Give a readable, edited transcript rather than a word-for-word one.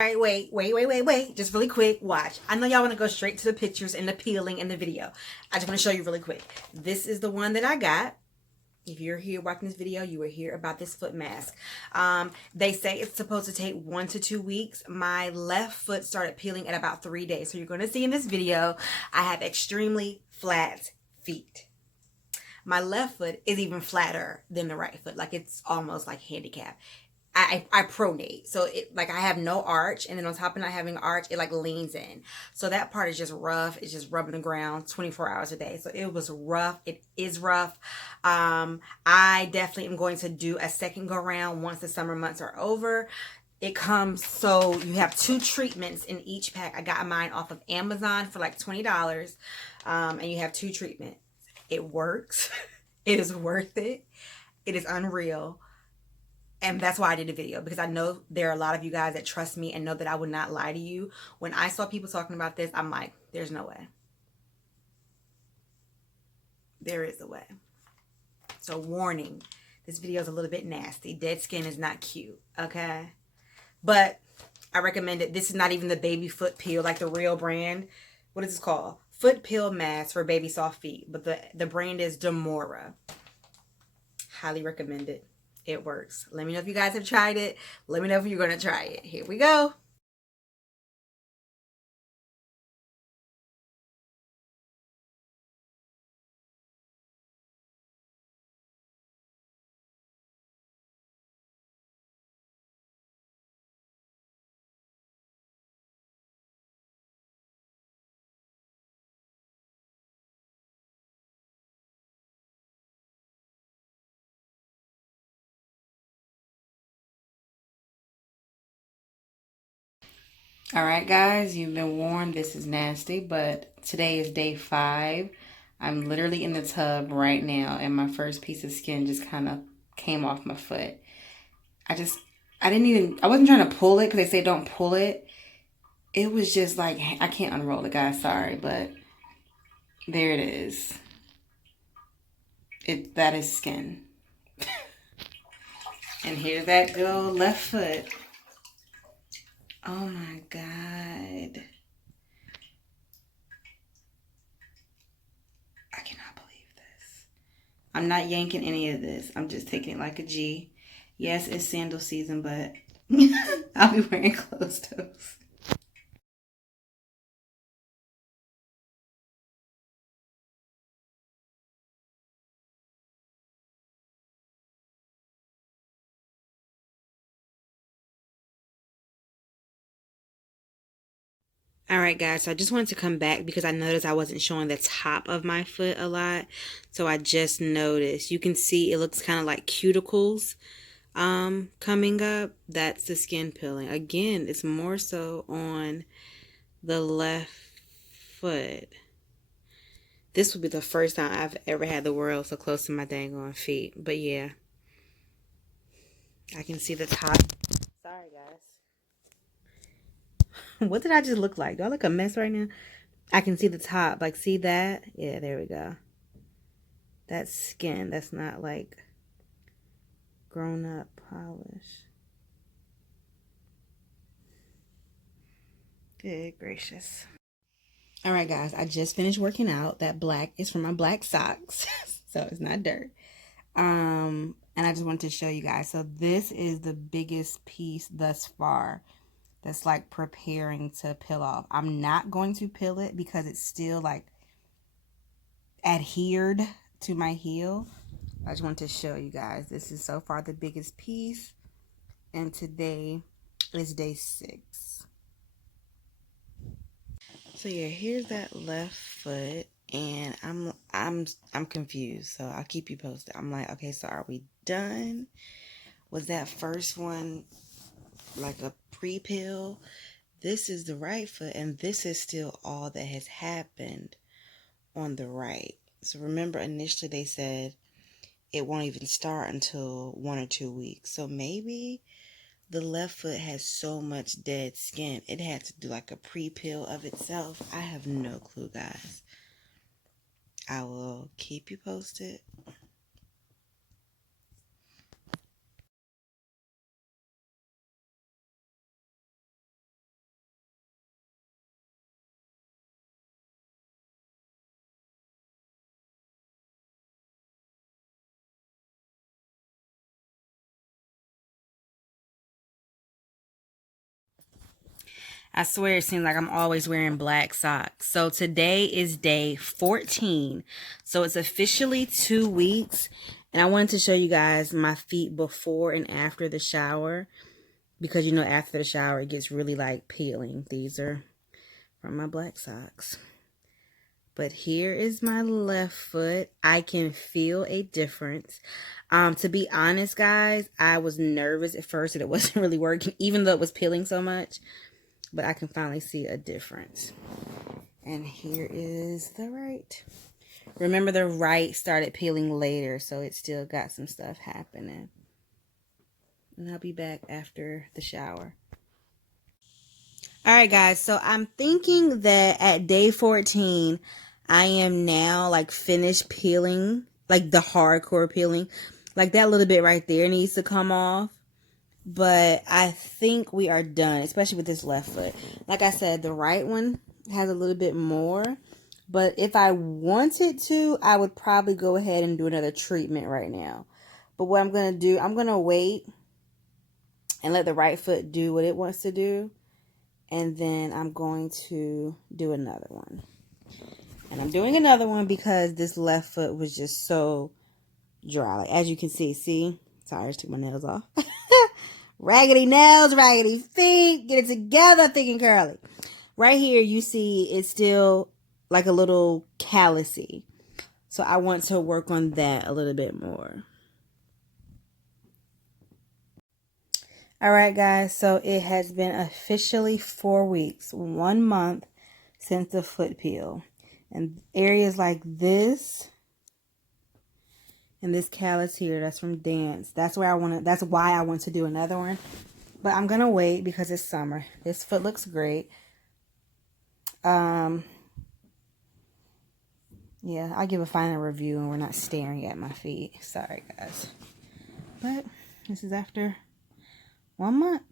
All right, wait. Just really quick, watch. I know y'all want to go straight to the pictures and the peeling and the video. I just want to show you really quick. This is the one that I got. If you're here watching this video, you will hear about this foot mask. They say it's supposed to take 1 to 2 weeks. My left foot started peeling at about 3 days. So you're going to see in this video, I have extremely flat feet. My left foot is even flatter than the right foot. Like it's almost like handicapped. I pronate, so it like I have no arch, and then on top of not having an arch, it like leans in. So that part is just rough. It's just rubbing the ground 24 hours a day. So it was rough. It is rough. I definitely am going to do a second go round once the summer months are over. It comes, so you have 2 treatments in each pack. I got mine off of Amazon for like $20, and you have 2 treatments. It works. It is worth it. It is unreal. And that's why I did a video, because I know there are a lot of you guys that trust me and know that I would not lie to you. When I saw people talking about this, I'm like, there's no way. There is a way. So warning, this video is a little bit nasty. Dead skin is not cute, okay? But I recommend it. This is not even the baby foot peel, like the real brand. What is this called? Foot peel mask for baby soft feet. But the brand is Demora. Highly recommend it. It works. Let me know if you guys have tried it. Let me know if you're going to try it. Here we go. All right, guys, you've been warned. This is nasty, but today is day 5. I'm literally in the tub right now, and my first piece of skin just kind of came off my foot. I wasn't trying to pull it because they say don't pull it. It was just like, I can't unroll it, guys. Sorry, but there it is. That is skin. And here that go left foot. Oh my God. I cannot believe this. I'm not yanking any of this. I'm just taking it like a G. Yes, it's sandal season, but I'll be wearing closed toes. All right, guys, so I just wanted to come back because I noticed I wasn't showing the top of my foot a lot. So I just noticed. You can see it looks kind of like cuticles coming up. That's the skin peeling. Again, it's more so on the left foot. This would be the first time I've ever had the world so close to my dang on feet. But yeah, I can see the top. Sorry, guys. What did I just look like? Do I look a mess right now? I can see the top. Like, see that? Yeah, there we go. That's skin. That's not like grown up polish. Good gracious. All right, guys. I just finished working out. That black is from my black socks. So it's not dirt. And I just wanted to show you guys. So this is the biggest piece thus far that's like preparing to peel off. I'm not going to peel it because it's still like adhered to my heel. I just wanted to show you guys. This is so far the biggest piece, and today is day 6. So yeah, here's that left foot, and I'm confused. So I'll keep you posted. I'm like, okay, so are we done? Was that first one like a pre-pill? This is the right foot, and this is still all that has happened on the right. So remember, initially they said it won't even start until 1 or 2 weeks. So maybe the left foot has so much dead skin, it had to do like a pre-peel of itself. I have no clue, guys. I will keep you posted. I swear it seems like I'm always wearing black socks. So today is day 14. So it's officially 2 weeks. And I wanted to show you guys my feet before and after the shower. Because, you know, after the shower, it gets really, like, peeling. These are from my black socks. But here is my left foot. I can feel a difference. To be honest, guys, I was nervous at first that it wasn't really working, even though it was peeling so much. But I can finally see a difference. And here is the right. Remember, the right started peeling later, so it still got some stuff happening. And I'll be back after the shower. Alright, guys, so I'm thinking that at day 14, I am now, like, finished peeling, like, the hardcore peeling. Like, that little bit right there needs to come off. But I think we are done, especially with this left foot. Like I said, the right one has a little bit more. But if I wanted to, I would probably go ahead and do another treatment right now. But what I'm going to do, I'm going to wait and let the right foot do what it wants to do. And then I'm going to do another one. And I'm doing another one because this left foot was just so dry. Like, as you can see? Sorry, I just took my nails off. Raggedy nails, raggedy feet. Get it together, thick and curly. Right here, you see it's still like a little callousy. So I want to work on that a little bit more. Alright, guys. So it has been officially 4 weeks. 1 month since the foot peel. And areas like this and this callus here, that's from dance. That's why I want to do another one. But I'm gonna wait because it's summer. This foot looks great. Yeah, I'll give a final review and we're not staring at my feet. Sorry, guys. But this is after 1 month.